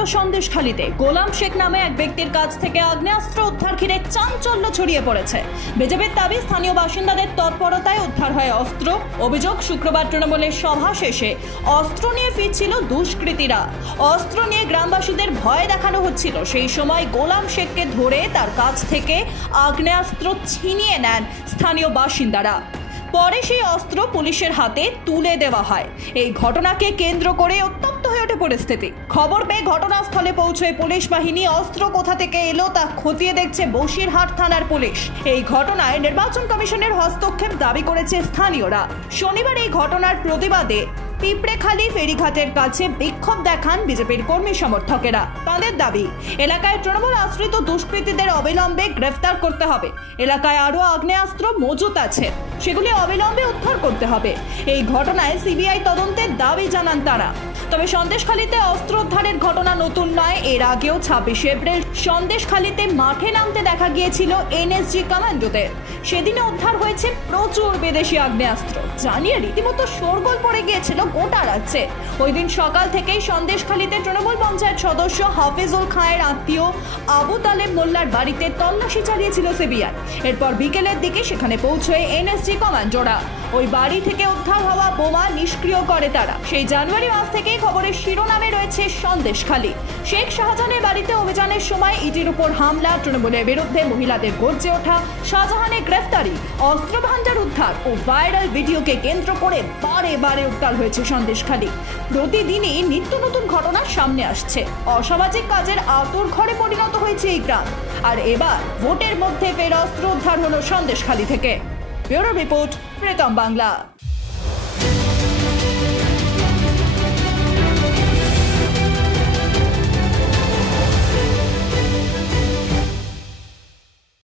হলো সন্দেশখালীতে। গোলাম শেখ নামে এক ব্যক্তির কাছ থেকে আগ্নেয়াস্ত্র উদ্ধার ঘিরে চাঞ্চল্য ছড়িয়ে পড়েছে। বিজেপির দাবি, স্থানীয় বাসিন্দাদের তৎপরতায় উদ্ধার হয় অস্ত্র। অভিযোগ, শুক্রবার তৃণমূলের সভা শেষে অস্ত্র নিয়ে ফিরছিল দুষ্কৃতীরা। অস্ত্র নিয়ে গ্রামবাসীদের ভয় দেখানো হচ্ছিল। সেই সময় গোলাম শেখকে ধরে তার কাছ থেকে আগ্নেয়াস্ত্র ছিনিয়ে নেন স্থানীয় বাসিন্দারা। পরে সেই অস্ত্র পুলিশের হাতে তুলে দেওয়া হয়। এই ঘটনাকে কেন্দ্র করে উত্তপ্ত হয়ে ওঠে পরিস্থিতি। খবর পেয়ে ঘটনাস্থলে পৌঁছয় পুলিশ বাহিনী। অস্ত্র কোথা থেকে এলো তা খতিয়ে দেখছে বসিরহাট থানার পুলিশ। এই ঘটনায় নির্বাচন কমিশনের হস্তক্ষেপ দাবি করেছে স্থানীয়রা। শনিবার এই ঘটনার প্রতিবাদে পিঁপড়েখালী ফেরিঘাটের কাছে বিক্ষোভ দেখান বিজেপির কর্মী সমর্থকেরা। তাদের দাবি, এলাকায় তৃণমূল আশ্রিত দুষ্কৃতীদের অবিলম্বে গ্রেফতার করতে হবে। এলাকায় আরও আগ্নেয়াস্ত্র মজুত আছে, সেগুলি অবিলম্বে উদ্ধার করতে হবে। এই ঘটনায় সিবিআই তদন্তের দাবি জানান তারা। তবে সন্দেশখালীতে অস্ত্র উদ্ধারের ঘটনা নতুন নয়। এর আগেও 26 এপ্রিল সন্দেশখালীতে মাঠে নামতে দেখা গিয়েছিল এনএসজি কমান্ডোদের। সেদিনে উদ্ধার হয়েছে প্রচুর বিদেশি আগ্নেয়াস্ত্র, জানিয়ে রীতিমতো শোরগোল পড়ে গিয়েছিল গোটা রাজ্যে। ওই দিন সকাল থেকেই সন্দেশখালীতে তৃণমূল পঞ্চায়েত সদস্য হাফিজুল খাঁয়ের আত্মীয় আবু তালেব মোল্লার বাড়িতে তল্লাশি চালিয়েছিল সিবিআই। এরপর বিকেলের দিকে সেখানে পৌঁছয় এনএসজি কমান্ডোরা। ওই বাড়ি থেকে উদ্ধার হওয়া বোমা নিষ্ক্রিয় করে তারা। সেই জানুয়ারি মাস থেকেই খবরের শিরোনামে রয়েছে সন্দেশখালী। শেখ শাহজাহানের বাড়িতে অভিযানের সময় ইটির উপর হামলা, তৃণমূলের বিরুদ্ধে মহিলাদের গর্জে ওঠা, শাহজাহানের গ্রেফতারি, অস্ত্র ভান্ডার উদ্ধার ও ভাইরাল ভিডিওকে কেন্দ্র করে বারে বারে উত্তাল হয়েছে সন্দেশখালী। প্রতিদিনই নিত্য নতুন ঘটনা সামনে আসছে। অসামাজিক কাজের আতুর ঘরে পরিণত হয়েছে এই গ্রাম। আর এবার ভোটের মধ্যে ফের অস্ত্র উদ্ধার হলো সন্দেশখালী থেকে। Bureau report, Pritam Bangla.